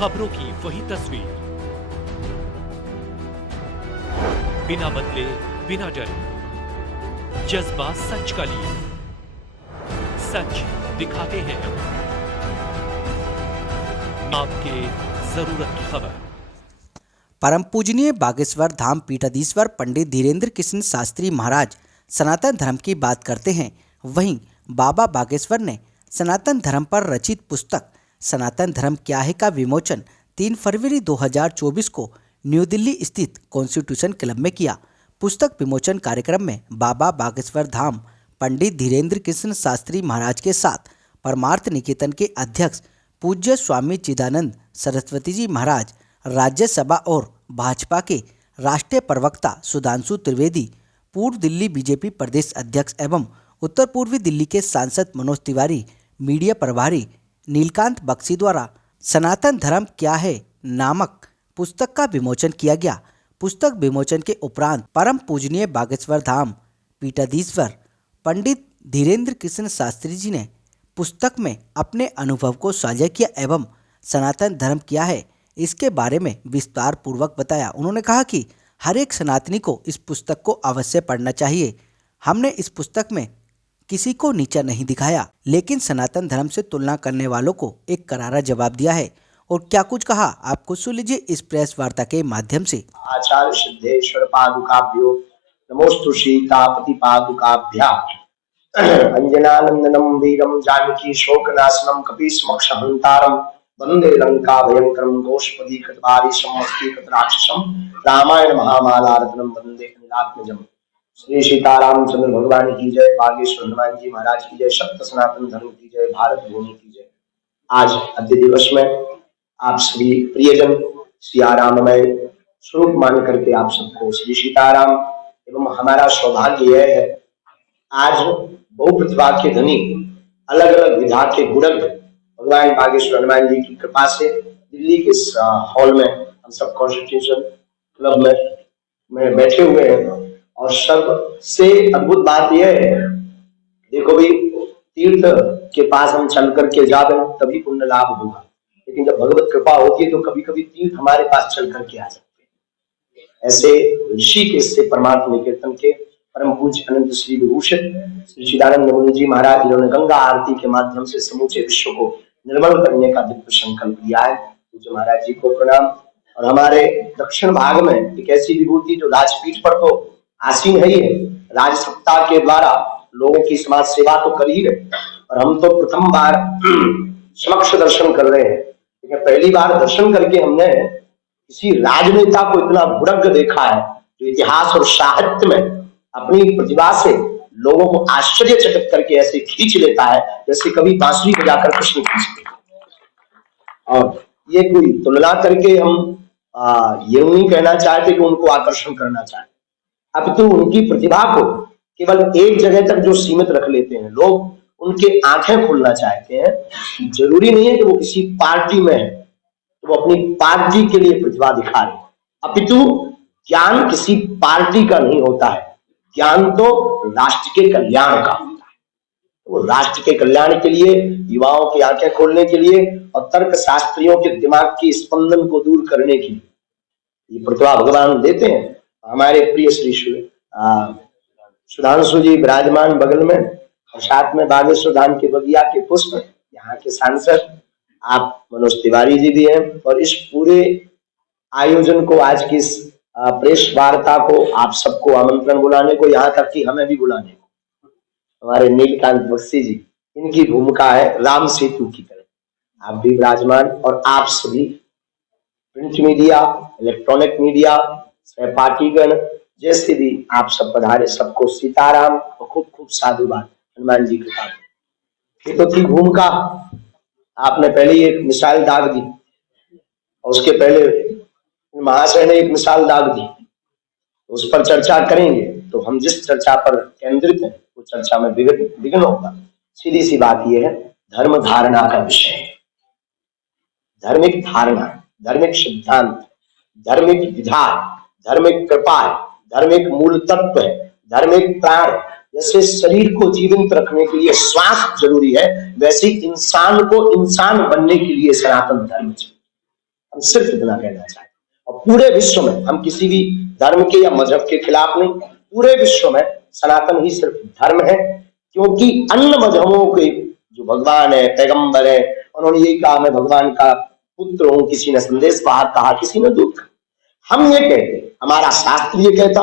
खबरों की वही तस्वीर, बिना बदले बिना डरे, जज्बा सच का लिए, सच दिखाते हैं आपके जरूरत की खबर। परम पूजनीय बागेश्वर धाम पीठाधीश्वर पंडित धीरेन्द्र कृष्ण शास्त्री महाराज सनातन धर्म की बात करते हैं। वहीं बाबा बागेश्वर ने सनातन धर्म पर रचित पुस्तक सनातन धर्म क्या है का विमोचन 3 फरवरी 2024 को न्यू दिल्ली स्थित कॉन्स्टिट्यूशन क्लब में किया। पुस्तक विमोचन कार्यक्रम में बाबा बागेश्वर धाम पंडित धीरेन्द्र कृष्ण शास्त्री महाराज के साथ परमार्थ निकेतन के अध्यक्ष पूज्य स्वामी चिदानंद सरस्वती जी महाराज, राज्यसभा और भाजपा के राष्ट्रीय प्रवक्ता सुधांशु त्रिवेदी, पूर्व दिल्ली बीजेपी प्रदेश अध्यक्ष एवं उत्तर पूर्वी दिल्ली के सांसद मनोज तिवारी, मीडिया प्रभारी नीलकांत बख्शी द्वारा सनातन धर्म क्या है नामक पुस्तक का विमोचन किया गया। पुस्तक विमोचन के उपरांत परम पूजनीय बागेश्वर धाम पीठाधीश्वर पंडित धीरेन्द्र कृष्ण शास्त्री जी ने पुस्तक में अपने अनुभव को साझा किया एवं सनातन धर्म क्या है इसके बारे में विस्तार पूर्वक बताया। उन्होंने कहा कि हर एक सनातनी को इस पुस्तक को अवश्य पढ़ना चाहिए। हमने इस पुस्तक में किसी को नीचा नहीं दिखाया, लेकिन सनातन धर्म से तुलना करने वालों को एक करारा जवाब दिया है। और क्या कुछ कहा आपको सुन लीजिए इस प्रेस वार्ता के माध्यम से। आचार्य सिद्धेश्वर पादुकाभ्यो नमोस्तु सीतापति पादुकाभ्याम अंजनानंदनम वीरम जानकी शोकनाशनम कपीसमक्षहंतारम वंदे लंका भयंकरम गोष्पदी कृतवारी समस्तीकृत राक्षसम रामायण महामालारत्नम वंदे अनिलात्मजम। श्री सीतारामचंद्र भगवान की जय, बागेश्वर हनुमान जी महाराज की जय, सत्य सनातन धर्म की जय, भारत भूमि की जय। आज अद्य दिवस में आप सभी प्रियजन सियाराममय स्वरूप मान करके आप सबको श्री सीताराम एवं हमारा सौभाग्य यह है आज बहु प्रतिभा के धनी अलग अलग विधा के गुणज्ञ भगवान बागेश्वर हनुमान जी की कृपा से दिल्ली के हॉल में हम सब कॉन्स्टिट्यूशन क्लब में बैठे हुए हैं। और सबसे अद्भुत बात यह है, देखो भी तीर्थ के पास हम चल करके जावे तभी पुण्य लाभ होगा, लेकिन जब भगवत कृपा होती है तो कभी कभी तीर्थ हमारे पास चल करके आ जाते हैं। ऐसे ऋषि के से परमार्थ निकेतन के परम पूज्य अनंत श्री विभूषित श्री चिदानंद मुनि जी महाराज, जिन्होंने गंगा आरती के माध्यम से समूचे विश्व को निर्मल करने का दिव्य संकल्प लिया है, पूज्य महाराज जी को प्रणाम। और हमारे दक्षिण भाग में एक ऐसी विभूति जो राजपीठ पर तो आसीन है ही है, राजसत्ता के द्वारा लोगों की समाज सेवा तो कर ही रहे, और हम तो प्रथम बार समक्ष दर्शन कर रहे हैं। लेकिन पहली बार दर्शन करके हमने किसी राजनेता को इतना गुणज्ञ देखा है जो इतिहास और साहित्य में अपनी प्रतिभा से लोगों को आश्चर्यचकित करके ऐसे खींच लेता है जैसे कभी बांसुरी बजाकर कृष्ण खींचते। और ये कोई तुलना करके हम ये नहीं कहना चाहते कि उनको आकर्षण करना चाहते, अब तो उनकी प्रतिभा को केवल एक जगह तक जो सीमित रख लेते हैं लोग, उनके आंखें खोलना चाहते हैं। जरूरी नहीं है कि वो किसी पार्टी में है तो वो अपनी पार्टी के लिए प्रतिभा दिखा रहे, अपितु ज्ञान किसी पार्टी का नहीं होता है, ज्ञान तो राष्ट्र के कल्याण का होता है। वो राष्ट्र के कल्याण के लिए, युवाओं की आंखें खोलने के लिए और तर्क शास्त्रियों के दिमाग की स्पंदन को दूर करने के लिए ये प्रतिभा भगवान देते हैं। हमारे प्रिय श्री सुधांशु जी विराजमान बगल में, और साथ में बागेश्वर धाम के बगिया के पुष्प, यहाँ के सांसद आप मनोज तिवारी जी भी हैं। और इस पूरे आयोजन को, आज की इस प्रेस वार्ता को, आप सबको आमंत्रण बुलाने को, यहाँ तक कि हमें भी बुलाने को हमारे नीलकांत बख्शी जी, इनकी भूमिका है राम सेतु की तरह। आप भी विराजमान और आप सभी प्रिंट मीडिया, इलेक्ट्रॉनिक मीडिया, सहपाठीगण जैसे भी आप सब पधारे, सबको सीताराम और खूब खूब साधुवाद हनुमान जी के पास। ये तो थी भूमिका, आपने पहले ही एक मिसाल दाग दी और उसके पहले महाशय ने एक मिसाल दाग दी, उस पर चर्चा करेंगे। तो हम जिस चर्चा पर केंद्रित हैं वो चर्चा में विघ्न होगा। सीधी सी बात यह है, धर्म धारणा का विषय है, धार्मिक धारणा, धार्मिक सिद्धांत, धार्मिक विधान, धार्मिक कृपा है, धार्मिक मूल तत्व है, धार्मिक प्राण। जैसे शरीर को जीवित रखने के लिए श्वास जरूरी है, वैसे इंसान को इंसान बनने के लिए सनातन धर्म चाहिए। हम सिर्फ इतना कहना चाहते हैं। और पूरे विश्व में हम किसी भी धर्म के या मजहब के खिलाफ नहीं, पूरे विश्व में सनातन ही सिर्फ धर्म है, क्योंकि अन्य मजहबों के जो भगवान है, पैगंबर है, उन्होंने यही कहा मैं भगवान का पुत्र हूं, किसी ने संदेश बाहर कहा, किसी ने दूत कहा। हम ये कहते, हमारा शास्त्र ये कहता,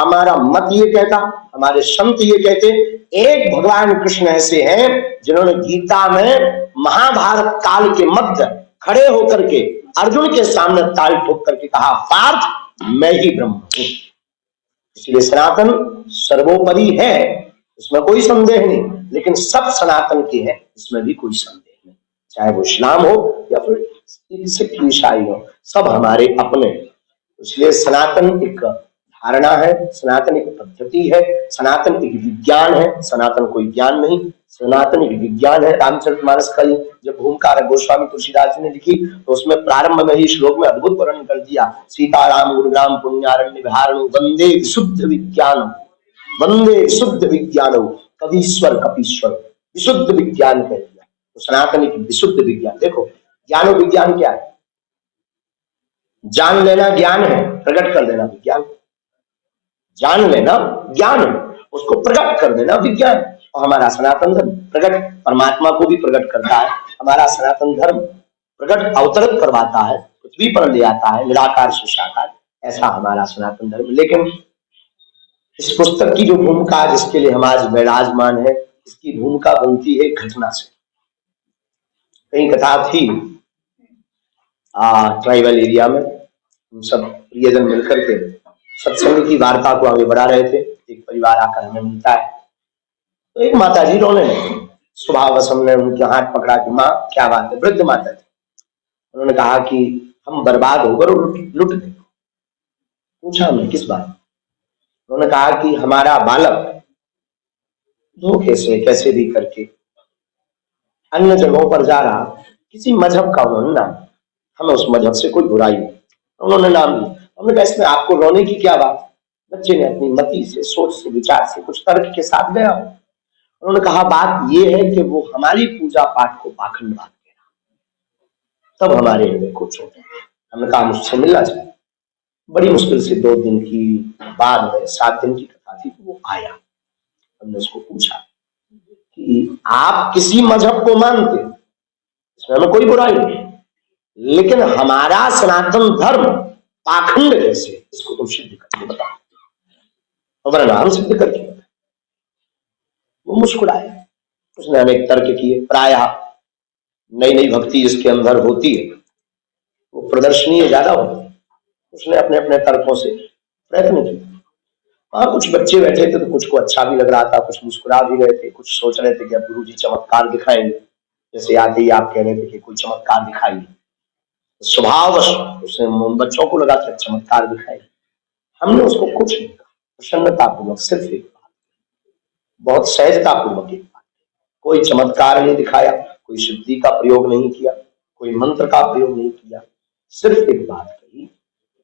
हमारा मत ये कहता, हमारे संत ये कहते, एक भगवान कृष्ण ऐसे हैं जिन्होंने गीता में महाभारत काल के मध्य खड़े होकर के अर्जुन के सामने ताल ठोक करके कहा, पार्थ मैं ही ब्रह्म हूं। इसलिए सनातन सर्वोपरि है, इसमें कोई संदेह नहीं, लेकिन सब सनातन के हैं, इसमें भी कोई संदेह नहीं। चाहे वो इस्लाम हो या फिर सिख ईसाई हो, सब हमारे अपने। इसलिए सनातन एक धारणा है, सनातन एक पद्धति है, सनातन एक विज्ञान है। सनातन कोई ज्ञान नहीं, सनातन एक विज्ञान है। रामचरितमानस का जब भूमिकार गोस्वामी तुलसीदास जी ने लिखी तो उसमें प्रारंभ में ही श्लोक में अद्भुत वर्णन कर दिया, सीताराम गुरुग्राम पुण्यारण्य विहारणु वंदे विशुद्ध विज्ञान, वंदे विशुद्ध विज्ञान, कवीश्वर कपीश्वर, विशुद्ध विज्ञान कह दिया। तो सनातन एक विशुद्ध विज्ञान। देखो ज्ञान विज्ञान क्या है? जान लेना ज्ञान है, प्रकट कर देना विज्ञान। जान लेना ज्ञान है, उसको प्रकट कर देना विज्ञान। और हमारा सनातन धर्म प्रकट परमात्मा को भी प्रकट करता है। हमारा सनातन धर्म प्रकट अवतरित करवाता है, पृथ्वी पर ले आता है, निराकार से साकार, ऐसा हमारा सनातन धर्म। लेकिन इस पुस्तक की जो भूमिका जिसके लिए हम आज विराजमान है, इसकी भूमिका बनती है घटना से। कहीं कथा थी ट्राइबल एरिया में, हम सब प्रियजन मिलकर के सत्संग की वार्ता को आगे बढ़ा रहे थे। एक परिवार आकर हमें मिलता है, तो एक माता जी रोने लगे। स्वभावश हमने उनके हाथ पकड़ा कि माँ क्या बात है, वृद्ध माता थी। उन्होंने कहा कि हम बर्बाद होकर लुट गए। पूछा हमने किस बात? उन्होंने कहा कि हमारा बालक धोखे से कैसे भी करके अन्य जगहों पर जा रहा, किसी मजहब का उन्होंने नाम, हमें उस मजहब से कोई बुराई नहीं, उन्होंने नाम लिया। हमने कहा इसमें आपको रोने की क्या बात? बच्चे ने अपनी मति से, सोच से, विचार से, कुछ तर्क के साथ गया। उन्होंने कहा बात यह है कि वो हमारी पूजा पाठ को पाखंडवाद कह रहा, तब हमारे हृदय को चोट है। हमने कहा मुझसे मिलना चाहिए। बड़ी मुश्किल से 2 दिन की बाद में 7 दिन की कथा थी, तो वो आया। हमने उसको पूछा कि आप किसी मजहब को मानते, इसमें हमें कोई बुराई नहीं, लेकिन हमारा सनातन धर्म पाखंड कैसे, इसको तुम सिद्ध करके बताओ, वरना हम सिद्ध करके बताओ। वो मुस्कुराया। उसने अनेक तर्क किए। प्रायः नई नई भक्ति जिसके अंदर होती है वो प्रदर्शनीय ज्यादा होती है। उसने अपने अपने तर्कों से प्रयत्न किया। वहां कुछ बच्चे बैठे थे, तो कुछ को अच्छा भी लग रहा था, कुछ मुस्कुरा भी रहे थे, कुछ सोच रहे थे कि अब गुरु जी चमत्कार दिखाएंगे, जैसे आते ही आप कह रहे थे कि कोई चमत्कार दिखाइए। स्वभावश उसने बच्चों को लगा कि चमत्कार दिखाएंगे। हमने उसको कुछ नहीं कहा, प्रसन्नतापूर्वक सिर्फ एक बात, बहुत सहजतापूर्वक एक बात, कोई चमत्कार नहीं दिखाया, कोई शुद्धि का प्रयोग नहीं किया, कोई मंत्र का प्रयोग नहीं किया, सिर्फ एक बात कही,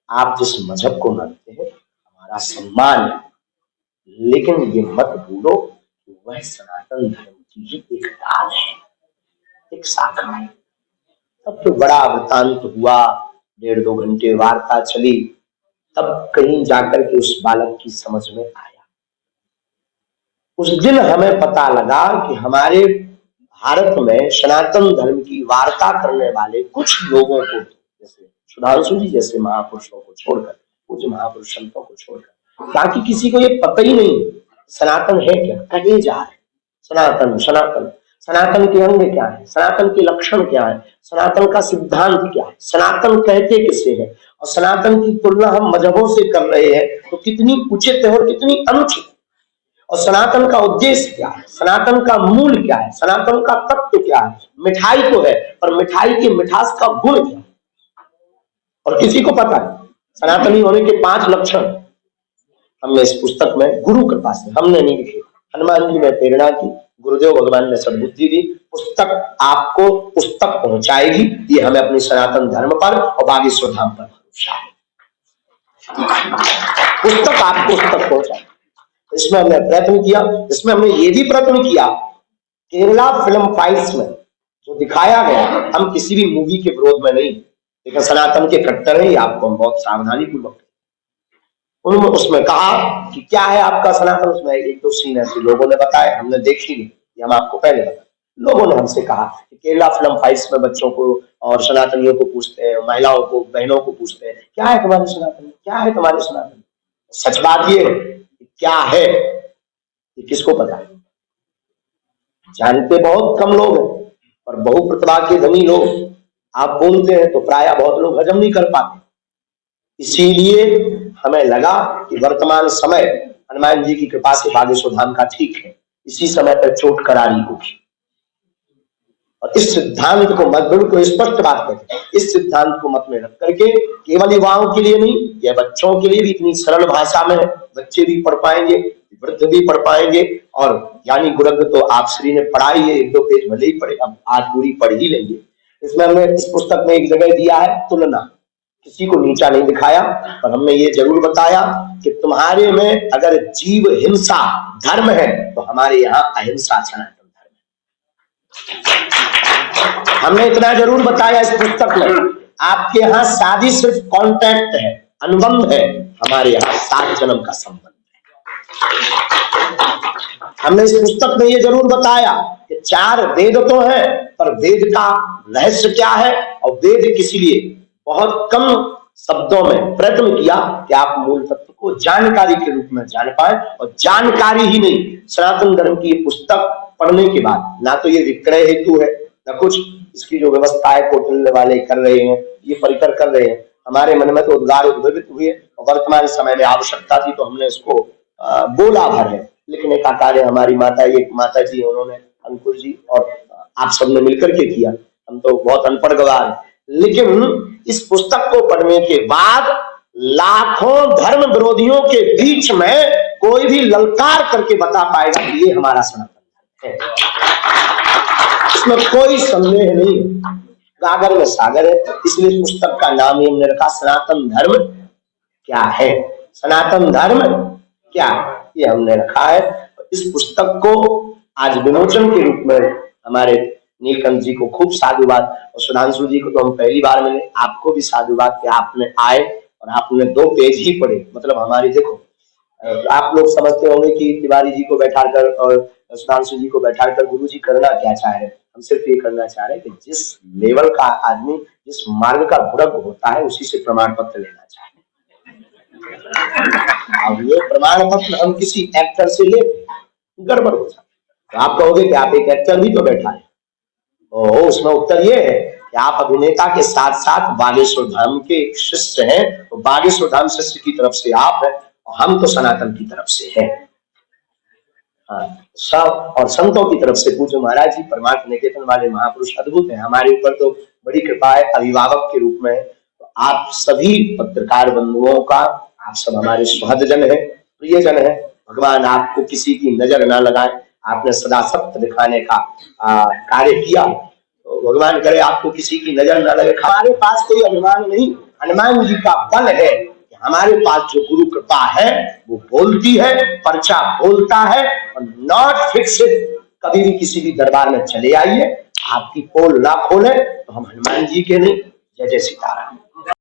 आप जिस मजहब को मानते हैं हमारा सम्मान है, लेकिन ये मत भूलो कि वह सनातन धर्म की ही एक डाल है, एक शाखा है। तब तो बड़ा वृतांत हुआ, 1.5-2 घंटे वार्ता चली, तब कहीं जाकर के उस बालक की समझ में आया। उस दिन हमें पता लगा कि हमारे भारत में सनातन धर्म की वार्ता करने वाले कुछ लोगों को, जैसे सुधांशु जी जैसे महापुरुषों को छोड़कर, कुछ महापुरुष संतों को छोड़कर, ताकि किसी को ये पता ही नहीं सनातन है क्या, कहे जा रहे सनातन सनातन, सनातन के अंग क्या है, सनातन के लक्षण क्या है, सनातन का सिद्धांत क्या है, सनातन कहते किसे है, और सनातन की तुलना हम मजहबों से कर रहे हैं तो कितनी उचित है और कितनी अनुचित, और सनातन का उद्देश्य क्या है, सनातन का मूल क्या है, सनातन का तत्व क्या है। मिठाई तो है, पर मिठाई की मिठास का गुण क्या है, और किसी को पता है। सनातनी होने के 5 लक्षण हमने इस पुस्तक में गुरु कृपा से, हमने नहीं लिखे, हनुमान जी ने प्रेरणा की, गुरुदेव भगवान ने सद्बुद्धि दी। पुस्तक आपको पुस्तक पहुंचाएगी, ये हमें अपने सनातन धर्म पर और बागेश्वर धाम पर भरोसा है। पुस्तक आपको पुस्तक पहुंचाए, इसमें हमने प्रयत्न किया। इसमें हमने ये भी प्रयत्न किया, केरला फिल्म फाइल्स में जो दिखाया गया, हम किसी भी मूवी के विरोध में नहीं, लेकिन सनातन के कट्टर हैं, ये आपको हम बहुत सावधानी पूर्वक उन्होंने उसमें कहा कि क्या है आपका सनातन। उसमें एक दो सीन ऐसे लोगों ने बताया, हमने देखी नहीं, ये हम आपको पहले बताया। लोगों ने हमसे कहा कि केरला फिल्म फाइट्स में बच्चों को और सनातनियों को पूछते हैं, महिलाओं को, बहनों को पूछते हैं, क्या है तुम्हारे सनातन, क्या है तुम्हारे सनातन। सच बात ये क्या है ये किसको पता है? जानते बहुत कम लोग हैं, और बहु प्रतिभा के धनी लोग आप बोलते हैं तो प्राय बहुत लोग हजम नहीं कर पाते। इसीलिए हमें लगा कि वर्तमान समय हनुमान जी की कृपा से बागेश्वर धाम का ठीक है, इसी समय पर चोट करारी होगी। और इस सिद्धांत को मत, बिल्कुल स्पष्ट बात करते हैं, इस सिद्धांत को मत में रख करके केवल युवाओं के लिए नहीं, यह बच्चों के लिए भी इतनी सरल भाषा में है, बच्चे भी पढ़ पाएंगे, वृद्ध भी पढ़ पाएंगे। और ज्ञानी गुरग तो आप श्री ने पढ़ाई है, एक दो पेज भले ही पढ़े, अब आज पूरी पढ़ ही लेंगे। इसमें हमने इस पुस्तक में एक जगह दिया है तुलना, किसी को नीचा नहीं दिखाया, पर हमने ये जरूर बताया कि तुम्हारे में अगर जीव हिंसा धर्म है तो हमारे यहाँ अहिंसा सनातन धर्म है। हमने इतना जरूर बताया इस पुस्तक में, आपके यहाँ शादी सिर्फ कॉन्ट्रैक्ट है, अनुबंध है, हमारे यहाँ 7 जन्म का संबंध है। हमने इस पुस्तक में ये जरूर बताया कि 4 वेद तो हैं, पर वेद का रहस्य क्या है, और वेद किसी लिए बहुत कम शब्दों में प्रयत्न किया कि आप मूल तत्व को जानकारी के रूप में जान पाए। और जानकारी ही नहीं, सनातन धर्म की ये पुस्तक पढ़ने के बाद ना तो ये विक्रय हेतु है, ना कुछ इसकी जो व्यवस्था है कोटल वाले कर रहे हैं, ये परिकर कर रहे हैं, हमारे मन में तो उद्गार उद्भवित हुए और वर्तमान समय में आवश्यकता थी तो हमने इसको बोला भर है। लेकिन एक कार्य हमारी माता जी उन्होंने, अंकुर जी और आप सबने मिलकर के किया, हम तो बहुत अनपढ़ गवार हैं। लेकिन इस पुस्तक को पढ़ने के बाद लाखों धर्म विरोधियों के बीच में कोई भी ललकार करके बता पाएगा कि ये हमारा सनातन है, इसमें कोई संदेह नहीं। गागर में सागर है, इसलिए पुस्तक का नाम ही हमने रखा सनातन धर्म क्या है। सनातन धर्म क्या ये हमने रखा है। इस पुस्तक को आज विमोचन के रूप में हमारे नीलकंठ जी को खूब साधुवाद, और सुधांशु जी को तो हम पहली बार मिले, आपको भी साधुवाद कि आपने आए और आपने 2 पेज ही पढ़े। मतलब हमारी देखो, आप लोग समझते होंगे कि तिवारी जी को बैठाकर और सुधांशु जी को बैठाकर गुरु जी करना क्या चाह रहे हैं। हम सिर्फ ये करना चाह रहे हैं कि जिस लेवल का आदमी, जिस मार्ग का भुरक होता है, उसी से प्रमाण पत्र लेना चाहिए। अब ये प्रमाण पत्र हम किसी एक्टर से ले, गड़बड़ हो जाए तो आप कहोगे कि आप एक एक्टर भी तो बैठा है। उसमें उत्तर ये है कि आप अभिनेता के साथ साथ बागेश्वर धाम के शिष्य हैं, तो बागेश्वर धाम शिष्य की तरफ से आप हैं और हम तो सनातन की तरफ से हैं। सब और संतों की तरफ से पूज्य महाराज जी परमार्थ निकेतन वाले महापुरुष अद्भुत हैं, हमारे ऊपर तो बड़ी कृपा है अभिभावक के रूप में। तो आप सभी पत्रकार बंधुओं का, आप सब हमारे सुहृदजन है, प्रियजन है, भगवान आपको किसी की नजर ना लगाए। आपने सदा सत्य दिखाने का कार्य किया, तो भगवान करे आपको किसी की नजर ना लगे। हमारे पास कोई अभिमान नहीं, हनुमान जी का बल है कि हमारे पास जो गुरु कृपा है वो बोलती है, पर्चा बोलता है, और नॉट फिक्स्ड। कभी भी किसी भी दरबार में चले आइए, आपकी पोल ना खोले तो हम हनुमान जी के नहीं। जय जय सीताराम।